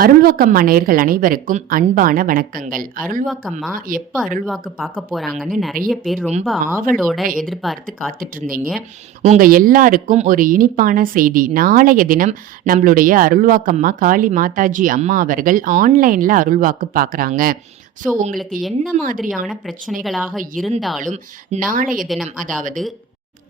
அருள்வாக்கம்மா நேர்கள் அனைவருக்கும் அன்பான வணக்கங்கள். அருள்வாக்கம்மா எப்போ அருள்வாக்கு பார்க்க போகிறாங்கன்னு நிறைய பேர் ரொம்ப ஆவலோட எதிர்பார்த்து காத்துட்டு இருந்தீங்க உங்கள் எல்லாருக்கும் ஒரு இனிப்பான செய்தி. நாளைய தினம் நம்மளுடைய அருள்வாக்கம்மா காளி மாதாஜி அம்மா அவர்கள் ஆன்லைனில் அருள்வாக்கு பார்க்குறாங்க ஸோ உங்களுக்கு என்ன மாதிரியான பிரச்சனைகளாக இருந்தாலும் நாளைய தினம் அதாவது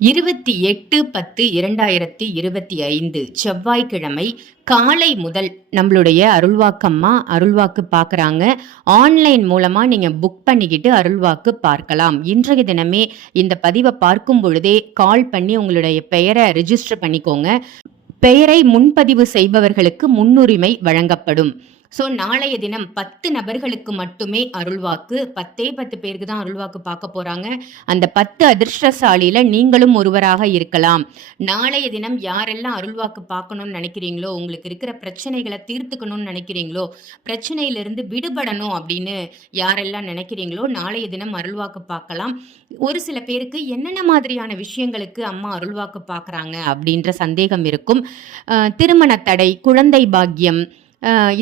இருபத்தி எட்டு பத்து இரண்டாயிரத்தி இருபத்தி ஐந்து செவ்வாய்க்கிழமை காலை முதல் நம்மளுடைய அருள்வாக்கம்மா அருள்வாக்கு பார்க்குறாங்க. ஆன்லைன் மூலமாக நீங்கள் புக் பண்ணிக்கிட்டு அருள்வாக்கு பார்க்கலாம். இன்றைய தினமே இந்த பதிவை பார்க்கும் பொழுதே கால் பண்ணி உங்களுடைய பெயரை ரிஜிஸ்டர் பண்ணிக்கோங்க. பெயரை முன்பதிவு செய்பவர்களுக்கு முன்னுரிமை வழங்கப்படும். ஸோ நாளைய தினம் பத்து நபர்களுக்கு மட்டுமே அருள்வாக்கு பத்தே பத்து பேருக்கு தான் அருள்வாக்கு பார்க்க போகிறாங்க அந்த பத்து அதிர்ஷ்டசாலியில் நீங்களும் ஒருவராக இருக்கலாம். நாளைய தினம் யாரெல்லாம் அருள்வாக்கு பார்க்கணும்னு நினைக்கிறீங்களோ உங்களுக்கு இருக்கிற பிரச்சனைகளை தீர்த்துக்கணும்னு நினைக்கிறீங்களோ பிரச்சனையிலிருந்து விடுபடணும் அப்படின்னு யாரெல்லாம் நினைக்கிறீங்களோ நாளைய தினம் அருள்வாக்கு பார்க்கலாம். ஒரு சில பேருக்கு என்னென்ன மாதிரியான விஷயங்களுக்கு அம்மா அருள்வாக்கு பார்க்குறாங்க அப்படின்ற சந்தேகம் இருக்கும். திருமண தடை குழந்தை பாக்கியம்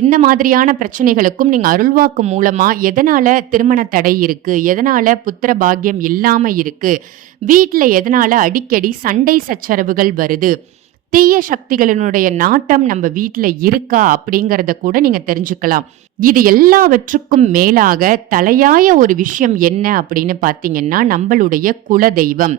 இந்த மாதிரியான பிரச்சனைகளுக்கும் நீங்கள் அருள்வாக்கு மூலமாக எதனால் திருமண தடை இருக்குது எதனால் புத்திர பாக்கியம் இல்லாமல் இருக்குது வீட்டில் எதனால் அடிக்கடி சண்டை சச்சரவுகள் வருது? தீய சக்திகளினுடைய நாட்டம் நம்ம வீட்டில் இருக்கா? அப்படிங்கிறத கூட நீங்கள் தெரிஞ்சுக்கலாம். இது எல்லாவற்றுக்கும் மேலாக தலையாய ஒரு விஷயம் என்ன அப்படின்னு பார்த்தீங்கன்னா நம்மளுடைய குல தெய்வம்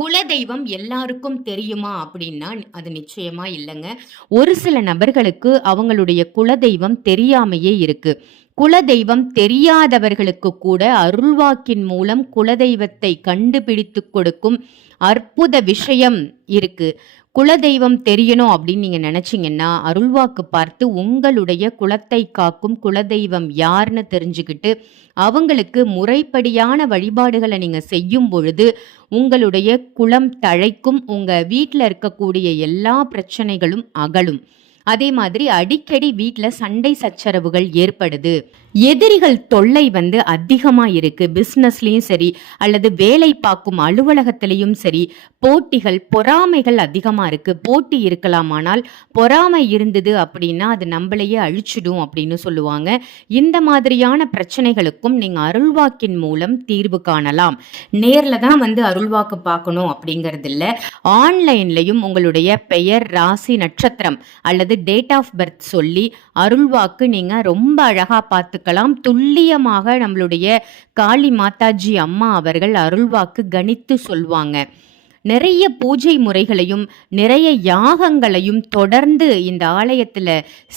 குலதெய்வம் எல்லாருக்கும் தெரியுமா அப்படின்னா அது நிச்சயமா இல்லைங்க. ஒரு சில நபர்களுக்கு அவங்களுடைய குலதெய்வம் தெரியாமையே இருக்கு. குலதெய்வம் தெரியாதவர்களுக்கு கூட அருள்வாக்கின் மூலம் குலதெய்வத்தை கண்டுபிடித்து கொடுக்கும் அற்புத விஷயம் இருக்கு. குலதெய்வம் தெரியணும் அப்படின்னு நீங்க நினைச்சீங்கன்னா அருள்வாக்கு பார்த்து உங்களுடைய குலத்தை காக்கும் குலதெய்வம் யாருன்னு தெரிஞ்சுக்கிட்டு அவங்களுக்கு முறைப்படியான வழிபாடுகளை நீங்க செய்யும் பொழுது உங்களுடைய குலம் தழைக்கும் உங்க வீட்டில் இருக்கக்கூடிய எல்லா பிரச்சனைகளும் அகலும். அதே மாதிரி அடிக்கடி வீட்டில் சண்டை சச்சரவுகள் ஏற்படுது. எதிரிகள் தொல்லை வந்து அதிகமாக இருக்கு. பிஸ்னஸ்லேயும் சரி அல்லது வேலை பார்க்கும் அலுவலகத்திலையும் சரி போட்டிகள் பொறாமைகள் அதிகமாக இருக்கு. போட்டி இருக்கலாமானால் பொறாமை இருந்தது அப்படின்னா அது நம்மளையே அழிச்சிடும் அப்படின்னு சொல்லுவாங்க. இந்த மாதிரியான பிரச்சனைகளுக்கும் நீங்கள் அருள்வாக்கின் மூலம் தீர்வு காணலாம். நேரில் தான் வந்து அருள்வாக்கு பார்க்கணும் அப்படிங்கிறது இல்லை. ஆன்லைன்லையும் உங்களுடைய பெயர் ராசி நட்சத்திரம் அல்லது டேட் ஆஃப் பர்த் சொல்லி அருள்வாக்கு நீங்கள் ரொம்ப அழகாக பார்த்துக்கலாம் துல்லியமாக நம்மளுடைய காளி மாதாஜி அம்மா அவர்கள் அருள்வாக்கு கணித்து சொல்வாங்க. நிறைய பூஜை முறைகளையும் நிறைய யாகங்களையும் தொடர்ந்து இந்த ஆலயத்தில்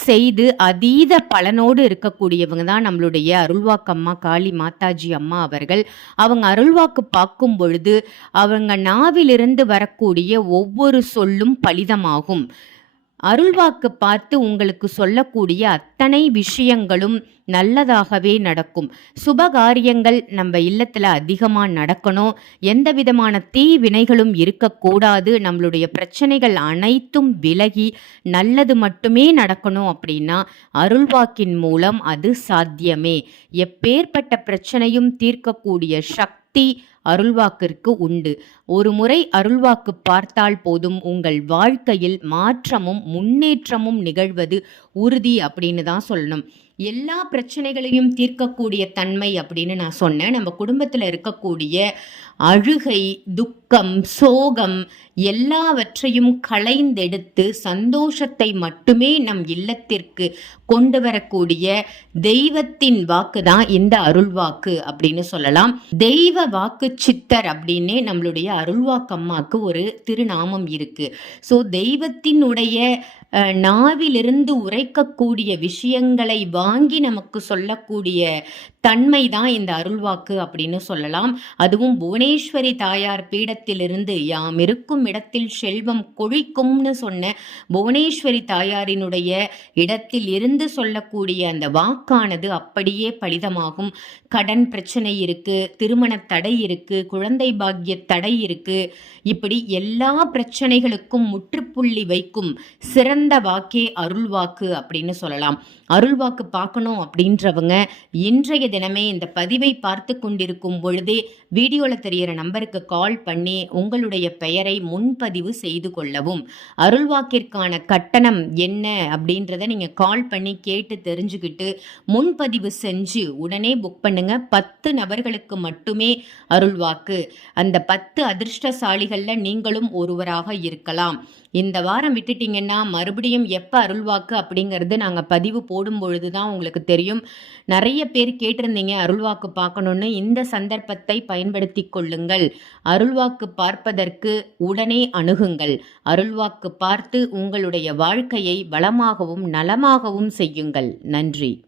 செய்து அதீத பலனோடு இருக்கக்கூடியவங்க தான் நம்மளுடைய அருள்வாக்கம்மா காளி மாதாஜி அம்மா அவர்கள். அவங்க அருள்வாக்கு பார்க்கும் பொழுது அவங்க நாவிலிருந்து வரக்கூடிய ஒவ்வொரு சொல்லும் பலிதமாகும். அருள்வாக்கு பார்த்து உங்களுக்கு சொல்லக்கூடிய அத்தனை விஷயங்களும் நல்லதாகவே நடக்கும். சுபகாரியங்கள் நம்ம இல்லத்தில் அதிகமாக நடக்கணும். எந்த விதமான தீ வினைகளும் இருக்கக்கூடாது. நம்மளுடைய பிரச்சனைகள் அனைத்தும் விலகி நல்லது மட்டுமே நடக்கணும் அப்படின்னா அருள்வாக்கின் மூலம் அது சாத்தியமே. எப்பேற்பட்ட பிரச்சனையும் தீர்க்கக்கூடிய சக்தி சக்தி அருள்வாக்கிற்கு உண்டு. ஒரு முறை அருள்வாக்கு பார்த்தால் போதும் உங்கள் வாழ்க்கையில் மாற்றமும் முன்னேற்றமும் நிகழ்வது உறுதி அப்படின்னு தான் சொல்லணும். எல்லா பிரச்சனைகளையும் தீர்க்கக்கூடிய தன்மை அப்படின்னு நான் சொன்னேன். நம்ம குடும்பத்தில் இருக்கக்கூடிய அழுகை துக்கம் சோகம் எல்லாவற்றையும் களைந்தெடுத்து சந்தோஷத்தை மட்டுமே நம் இல்லத்திற்கு கொண்டு வரக்கூடிய தெய்வத்தின் வாக்கு தான் இந்த அருள்வாக்கு அப்படின்னு சொல்லலாம். தெய்வ வாக்கு சித்தர் அப்படின்னே நம்மளுடைய அருள்வாக்கம்மாக்கு ஒரு திருநாமம் இருக்கு. ஸோ தெய்வத்தினுடைய நாவிலிருந்து உரைக்கக்கூடிய விஷயங்களை வாங்கி நமக்கு சொல்லக்கூடிய தன்மை தான் இந்த அருள்வாக்கு அப்படின்னு சொல்லலாம். அதுவும் புவனேஸ்வரி தாயார் பீடத்திலிருந்து யாம் இருக்கும் இடத்தில் செல்வம் கொழிக்கும்னு சொன்ன புவனேஸ்வரி தாயாரினுடைய இடத்தில் இருந்து சொல்லக்கூடிய அந்த வாக்கானது அப்படியே பலிதமாகும். கடன் பிரச்சனை இருக்கு திருமண தடை இருக்கு குழந்தை பாக்கிய தடை இருக்கு. இப்படி எல்லா பிரச்சனைகளுக்கும் முற்றுப்புள்ளி வைக்கும் சிறந்த வாக்கே அருள்வாக்கு அப்படின்னு சொல்லலாம். அருள்வாக்கு பார்க்கணும் அப்படின்றவங்க இன்றைய தினமே இந்த பதிவை பார்த்து கொண்டிருக்கும் பொழுதே வீடியோவில் தெரிகிற நம்பருக்கு கால் பண்ணி உங்களுடைய பெயரை முன்பதிவு செய்து கொள்ளவும். அருள்வாக்கிற்கான கட்டணம் என்ன அப்படின்றத நீங்கள் கால் பண்ணி கேட்டு தெரிஞ்சுக்கிட்டு முன்பதிவு செஞ்சு உடனே புக் பண்ணுங்க. பத்து நபர்களுக்கு மட்டுமே அருள்வாக்கு. அந்த பத்து அதிர்ஷ்டசாலிகளில் நீங்களும் ஒருவராக இருக்கலாம். இந்த வாரம் விட்டுட்டிங்கன்னா மறுபடியும் எப்போ அருள்வாக்கு அப்படிங்கிறது நாங்கள் பதிவு போடும் பொழுது தான் உங்களுக்கு தெரியும். நிறைய பேர் கேட்டிருந்தீங்க அருள்வாக்கு பார்க்கணுன்னு இந்த சந்தர்ப்பத்தை பயன்படுத்தி கொள்ளுங்கள். அருள்வாக்கு பார்ப்பதற்கு உடனே அணுகுங்கள். அருள்வாக்கு பார்த்து உங்களுடைய வாழ்க்கையை வளமாகவும் நலமாகவும் செய்யுங்கள். நன்றி.